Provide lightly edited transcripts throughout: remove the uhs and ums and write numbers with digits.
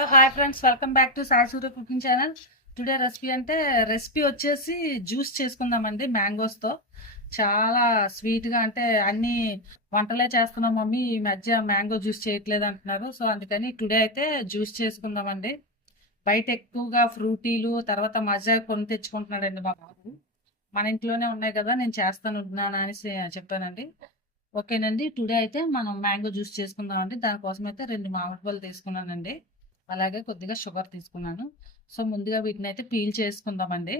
Hello hi friends, welcome back to Sai Surya cooking channel. Today recipe వచ్చేసి juice చేసుకుందామండి మ్యాంగోస్తో. చాలా స్వీట్గా, అంటే అన్ని వంటలే చేస్తున్నాం మమ్మీ, ఈ మధ్య మ్యాంగో జ్యూస్ చేయట్లేదు అంటున్నారు. సో అందుకని టుడే అయితే జ్యూస్ చేసుకుందామండి. బయట ఎక్కువగా ఫ్రూటీలు తర్వాత మజా కొని తెచ్చుకుంటున్నాడండి మా బాబు. మన ఇంట్లోనే ఉన్నాయి కదా, నేను చేస్తాను అని చెప్పానండి. ఓకేనండి, టుడే అయితే మనం మ్యాంగో జ్యూస్ చేసుకుందామండి. దానికోసం అయితే 2 మామిడి పళ్ళు తీసుకున్నానండి, అలాగే కొద్దిగా షుగర్ తీసుకున్నాను. సో ముందుగా వీటిని అయితే పీల్ చేసుకుందామండి.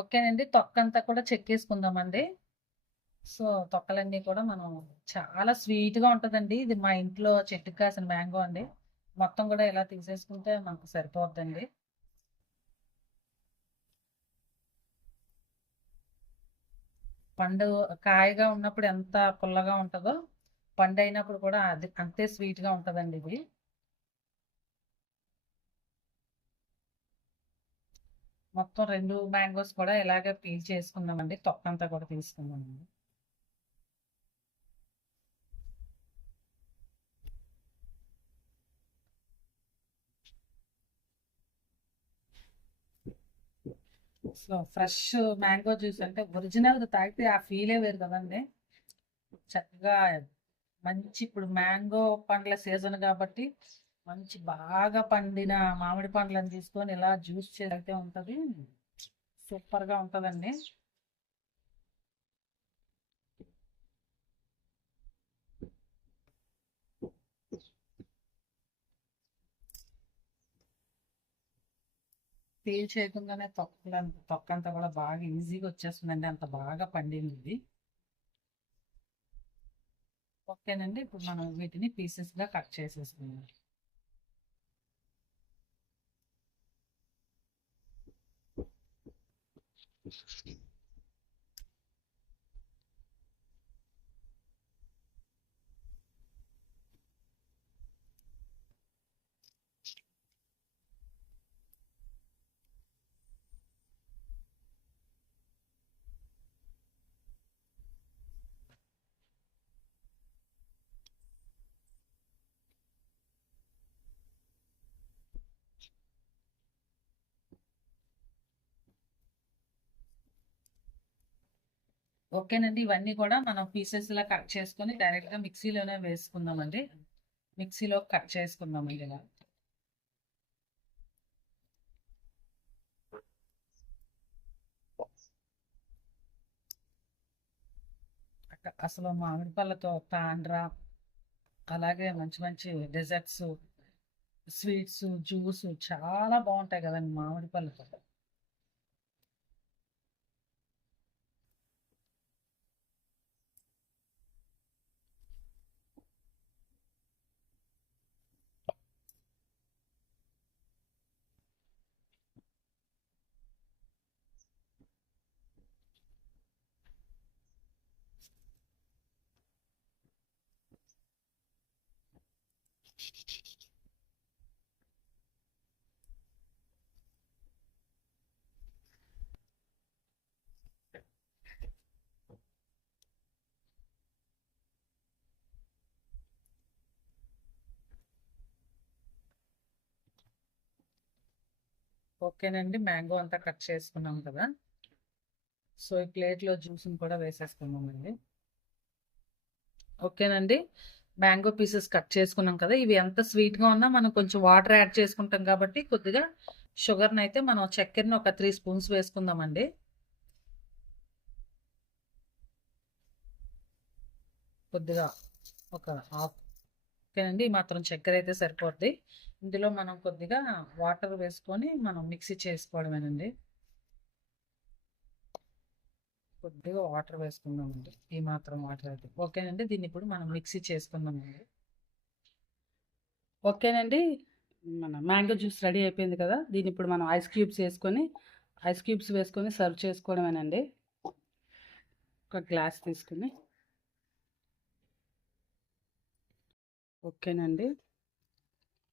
ఓకేనండి, తొక్కంతా కూడా చెక్కేసుకుందామండి. సో తొక్కలన్నీ కూడా మనం చాలా స్వీట్గా ఉంటుందండి. ఇది మా ఇంట్లో చెట్టుకు కాసిన మ్యాంగో అండి. మొత్తం కూడా ఇలా తీసేసుకుంటే మనకు సరిపోద్దండి. పండు కాయగా ఉన్నప్పుడు ఎంత పుల్లగా ఉంటుందో, పండు అయినప్పుడు కూడా అది అంతే స్వీట్గా ఉంటుందండి ఇది. మొత్తం 2 మ్యాంగోస్ కూడా ఇలాగే పీల్ చేసుకుందామండి, తొక్కంతా కూడా తీసుకుందామండి. సో ఫ్రెష్ మ్యాంగో జ్యూస్ అంటే ఒరిజినల్ తాగితే ఆ ఫీలే వేరు కదండి. చక్కగా మంచి, ఇప్పుడు మ్యాంగో పండ్ల సీజన్ కాబట్టి మంచి బాగా పండిన మామిడి పండ్లను తీసుకొని ఇలా జ్యూస్ చేస్తే ఉంటుంది, సూపర్గా ఉంటుందండి. పీల్ చేయకుండానే తొక్కంతా కూడా బాగా ఈజీగా వచ్చేస్తుందండి, అంత బాగా పండింది ఇది. ఓకేనండి, ఇప్పుడు మనం వీటిని పీసెస్గా కట్ చేసేసుకుందాం. ఓకేనండి, ఇవన్నీ కూడా మనం పీసెస్ లా కట్ చేసుకొని డైరెక్ట్ గా మిక్సీలోనే వేసుకుందామండి. మిక్సీలో కట్ చేసుకుందామండి ఇలా. అసలు మామిడి పళ్ళతో తాండ్రా, అలాగే మంచి మంచి డెజర్ట్స్, స్వీట్స్, జ్యూస్ చాలా బాగుంటాయి కదండి మామిడి పళ్ళతో. ఓకేనండి, మ్యాంగో అంతా కట్ చేసుకున్నాం కదా. సో ఈ ప్లేట్లో జ్యూస్ని కూడా వేసేసుకున్నామండి. ఓకేనండి, మ్యాంగో పీసెస్ కట్ చేసుకున్నాం కదా. ఇవి ఎంత స్వీట్గా ఉన్నా మనం కొంచెం వాటర్ యాడ్ చేసుకుంటాం కాబట్టి కొద్దిగా షుగర్ని అయితే మనం చక్కెరని ఒక 3 స్పూన్స్ వేసుకుందామండి. కొద్దిగా ఒక హాఫ్. ఓకేనండి, ఈ మాత్రం చక్కెర అయితే సరిపోద్ది. ఇందులో మనం కొద్దిగా వాటర్ వేసుకొని మనం మిక్సీ చేసుకోవడమేనండి. కొద్దిగా వాటర్ వేసుకుందామండి, ఈ మాత్రం వాటర్ అయితే. ఓకేనండి, దీన్ని ఇప్పుడు మనం మిక్సీ చేసుకుందామండి. ఓకేనండి, మన మ్యాంగో జ్యూస్ రెడీ అయిపోయింది కదా. దీన్ని ఇప్పుడు మనం ఐస్ క్యూబ్స్ వేసుకొని సర్వ్ చేసుకోవడమేనండి. ఒక గ్లాస్ తీసుకుని. ఓకేనండి,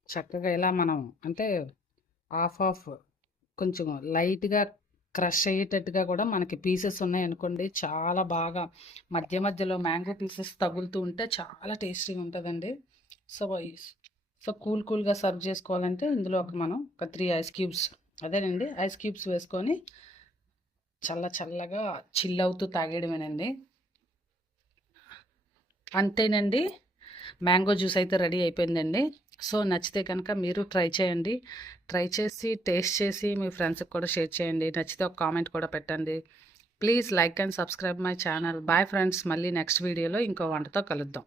చక్కగా ఇలా మనం అంటే ఆఫ్ కొంచెం లైట్గా క్రష్ అయ్యేటట్టుగా కూడా మనకి పీసెస్ ఉన్నాయనుకోండి, చాలా బాగా మధ్య మధ్యలో మ్యాంగో పీసెస్ తగులుతూ ఉంటే చాలా టేస్టీగా ఉంటుందండి. సో సో కూల్గా సర్వ్ చేసుకోవాలంటే ఇందులో మనం ఒక 3 ఐస్ క్యూబ్స్, అదేనండి ఐస్ క్యూబ్స్ వేసుకొని చల్లగా చిల్ అవుతూ తాగేయడమేనండి. అంతేనండి, మ్యాంగో జ్యూస్ అయితే రెడీ అయిపోయిందండి. సో నచ్చితే కనుక మీరు ట్రై చేయండి. ట్రై చేసి టేస్ట్ చేసి మీ ఫ్రెండ్స్కి కూడా షేర్ చేయండి. నచ్చితే ఒక కామెంట్ కూడా పెట్టండి. Please like and subscribe my channel. Bye friends, మళ్ళీ నెక్స్ట్ వీడియోలో ఇంకో వంటతో కలుద్దాం.